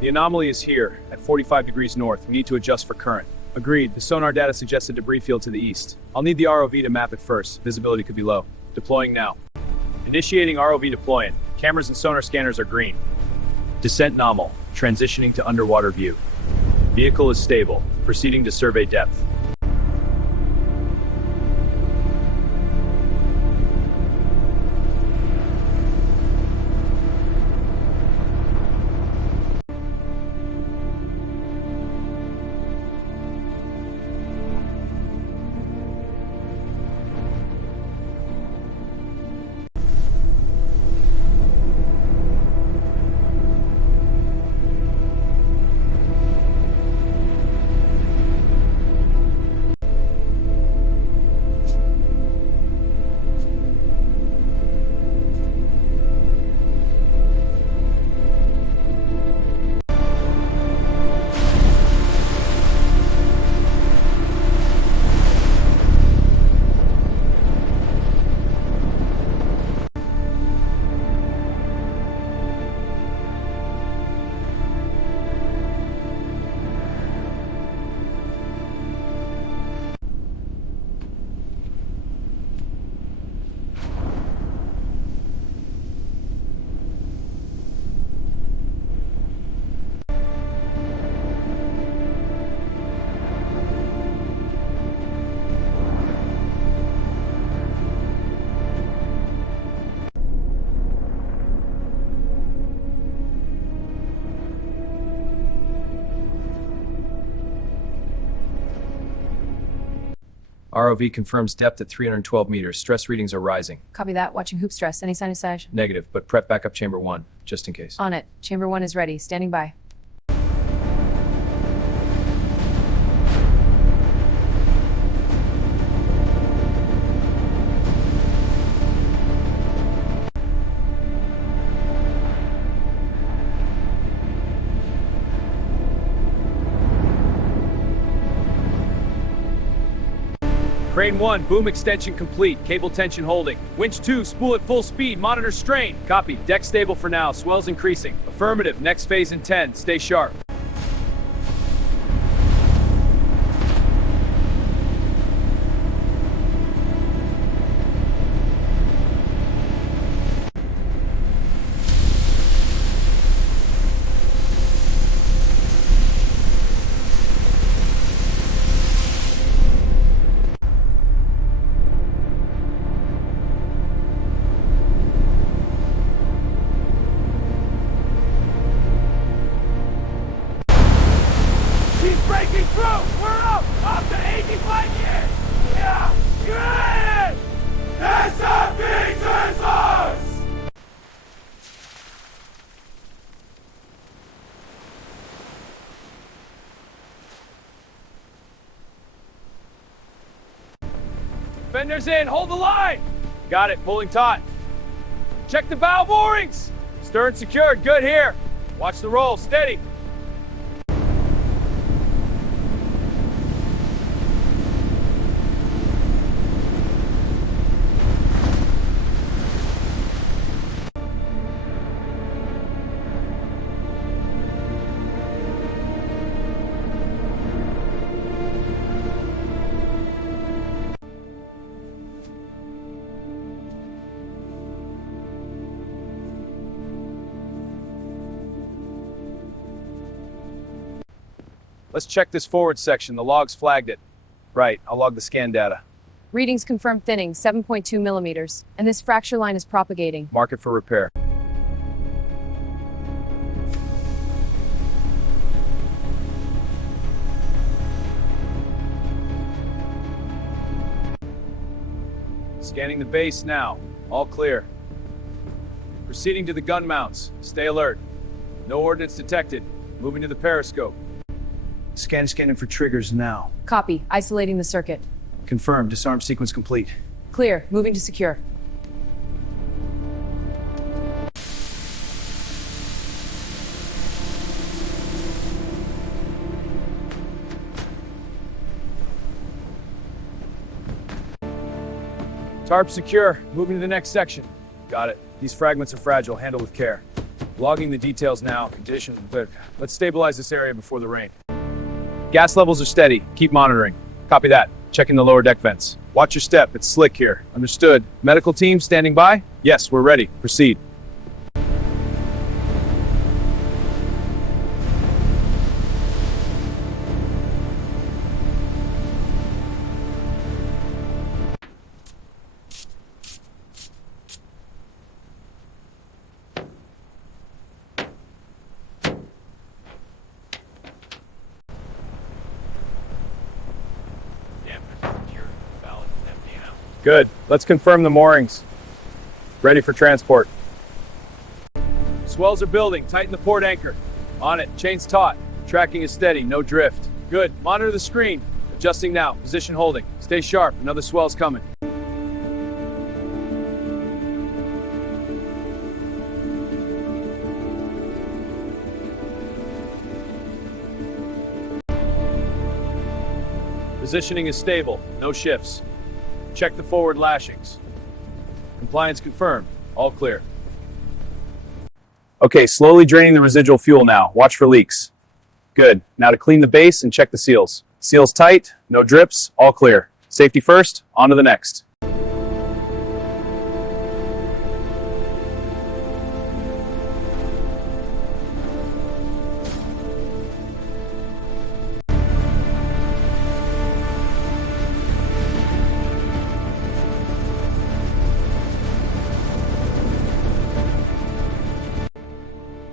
The anomaly is here, at 45 degrees north. We need to adjust for current. Agreed. The sonar data suggests a debris field to the east. I'll need the ROV to map it first. Visibility could be low. Deploying now. Initiating ROV deployment. Cameras and sonar scanners are green. Descent nominal. Transitioning to underwater view. Vehicle is stable. Proceeding to survey depth. ROV confirms depth at 312 meters. Stress readings are rising. Copy that. Watching hoop stress. Any sign of sage? Negative, but prep backup chamber 1, just in case. On it. Chamber 1 is ready. Standing by. Crane 1, boom extension complete. Cable tension holding. Winch 2, spool at full speed. Monitor strain. Copy. Deck stable for now. Swells increasing. Affirmative. Next phase in 10. Stay sharp. Breaking through! We're up to 85 years! Yeah! Good! That's a big us! Fenders in, hold the line! Got it, pulling taut. Check the bow moorings! Stern secured, good here. Watch the roll, steady. Let's check this forward section. The logs flagged it. Right, I'll log the scan data. Readings confirm thinning, 7.2 millimeters. And this fracture line is propagating. Mark it for repair. Scanning the base now. All clear. Proceeding to the gun mounts. Stay alert. No ordnance detected. Moving to the periscope. Scanning for triggers now. Copy. Isolating the circuit. Confirmed. Disarm sequence complete. Clear. Moving to secure. Tarp secure. Moving to the next section. Got it. These fragments are fragile. Handle with care. Logging the details now. Condition, but let's stabilize this area before the rain. Gas levels are steady. Keep monitoring. Copy that. Checking the lower deck vents. Watch your step. It's slick here. Understood. Medical team standing by? Yes, we're ready. Proceed. Good. Let's confirm the moorings. Ready for transport. Swells are building. Tighten the port anchor. On it. Chains taut. Tracking is steady. No drift. Good. Monitor the screen. Adjusting now. Position holding. Stay sharp. Another swell's coming. Positioning is stable. No shifts. Check the forward lashings. Compliance confirmed. All clear. Okay, slowly draining the residual fuel now. Watch for leaks. Good. Now to clean the base and check the seals. Seals tight, no drips, all clear. Safety first, on to the next.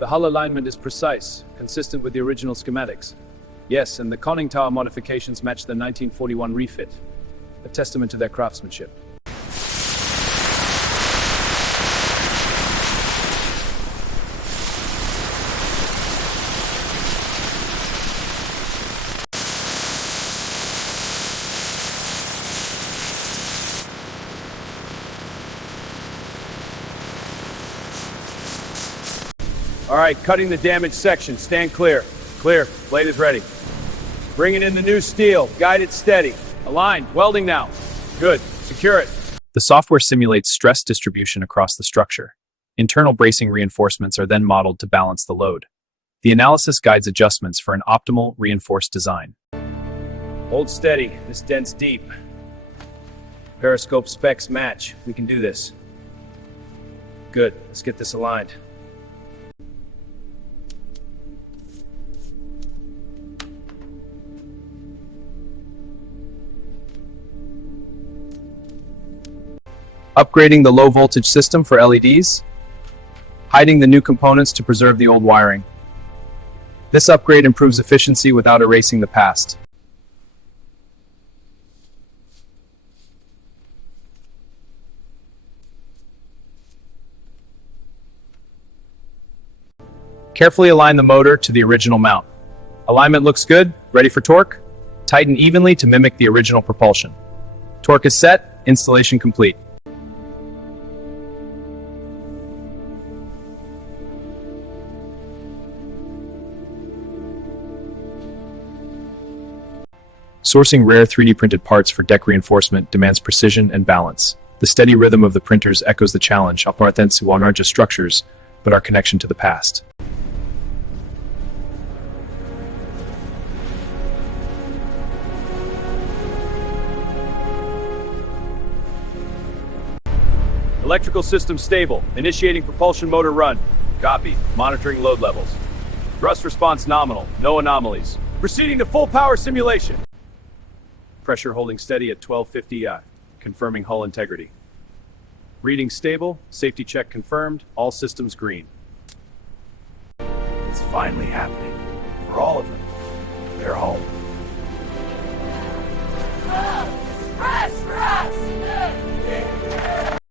The hull alignment is precise, consistent with the original schematics. Yes, and the conning tower modifications match the 1941 refit, a testament to their craftsmanship. All right, cutting the damaged section. Stand clear. Clear. Blade is ready. Bringing in the new steel. Guide it steady. Aligned. Welding now. Good. Secure it. The software simulates stress distribution across the structure. Internal bracing reinforcements are then modeled to balance the load. The analysis guides adjustments for an optimal reinforced design. Hold steady. This dent's deep. Periscope specs match. We can do this. Good. Let's get this aligned. Upgrading the low voltage system for LEDs, hiding the new components to preserve the old wiring. This upgrade improves efficiency without erasing the past. Carefully align the motor to the original mount. Alignment looks good. Ready for torque? Tighten evenly to mimic the original propulsion. Torque is set. Installation complete. Sourcing rare 3D printed parts for deck reinforcement demands precision and balance. The steady rhythm of the printers echoes the challenge, appartenance to not just structures, but our connection to the past. Electrical system stable. Initiating propulsion motor run. Copy. Monitoring load levels. Thrust response nominal. No anomalies. Proceeding to full power simulation. Pressure holding steady at 1250 confirming hull integrity. Reading stable, safety check confirmed, all systems green. It's finally happening. For all of them. They're home.